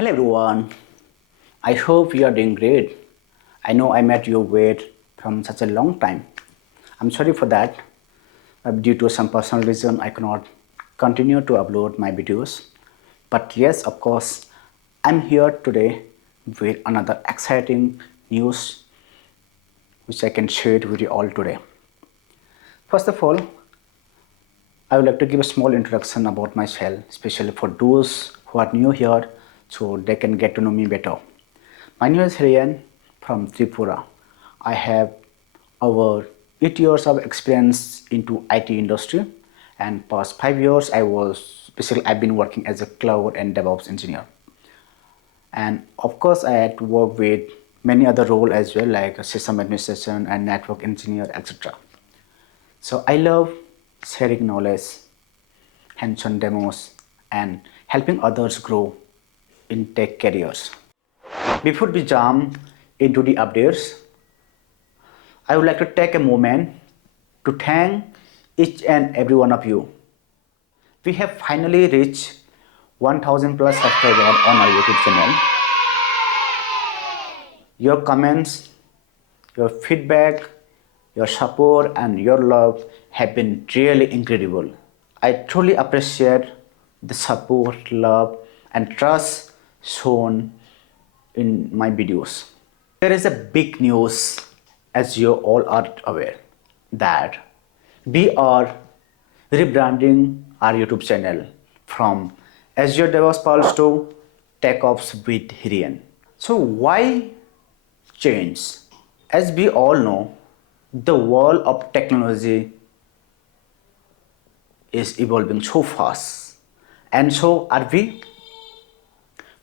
Hello everyone, I hope you are doing great. I know I met you wait from such a long time. I'm sorry for that. Due to some personal reason, I cannot continue to upload my videos. But yes, of course, I'm here today with another exciting news which I can share with you all today. First of all, I would like to give a small introduction about myself, especially for those who are new here so they can get to know me better. My name is Hriyen from Tripura. I have over 8 years of experience into IT industry, and past 5 years I've been working as a cloud and DevOps engineer. And of course I had to work with many other roles as well, like system administration and network engineer, etc. So I love sharing knowledge, hands-on demos, and helping others grow in tech careers. Before we jump into the updates, I would like to take a moment to thank each and every one of you. We have finally reached 1000 plus subscribers on our YouTube channel. Your comments, your feedback, your support and your love have been really incredible. I truly appreciate the support, love and trust shown in my videos. There is a big news, as you all are aware, that we are rebranding our YouTube channel from Azure DevOps Pulse to TechOps with Hriyen. So why change? As we all know, the world of technology is evolving so fast, and so are we.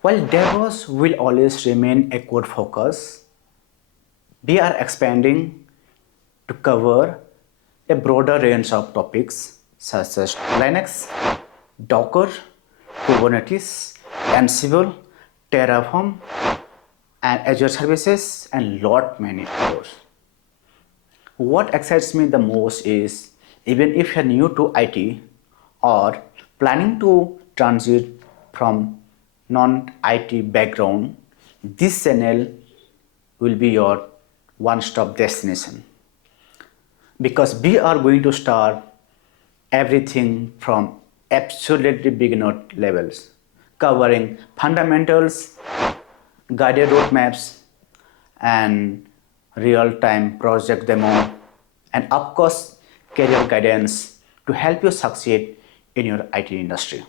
While DevOps will always remain a core focus, we are expanding to cover a broader range of topics such as Linux, Docker, Kubernetes, Ansible, Terraform, and Azure services, and lot many others. What excites me the most is, even if you're new to IT or planning to transit from non-IT background, this channel will be your one-stop destination, because we are going to start everything from absolutely beginner levels, covering fundamentals, guided roadmaps, and real-time project demo, and of course career guidance to help you succeed in your IT industry.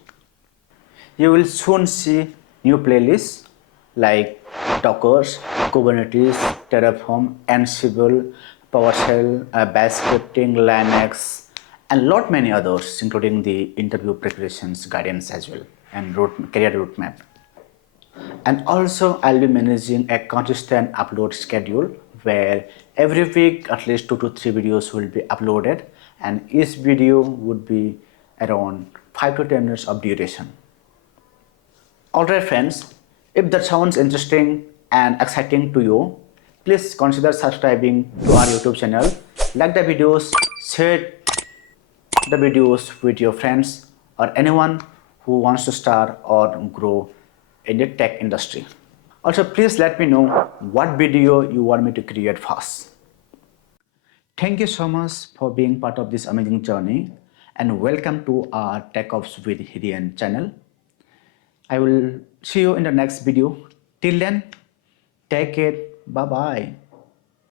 You will soon see new playlists like Docker, Kubernetes, Terraform, Ansible, PowerShell, Bash scripting, Linux, and lot many others, including the interview preparations guidance as well, and career roadmap. And also I'll be managing a consistent upload schedule where every week at least 2 to 3 videos will be uploaded, and each video would be around 5 to 10 minutes of duration. Alright friends, if that sounds interesting and exciting to you, please consider subscribing to our YouTube channel, like the videos, share the videos with your friends or anyone who wants to start or grow in the tech industry. Also, please let me know what video you want me to create first. Thank you so much for being part of this amazing journey, and welcome to our TechOps with Hriyen channel. I will see you in the next video. Till then, take care. Bye bye.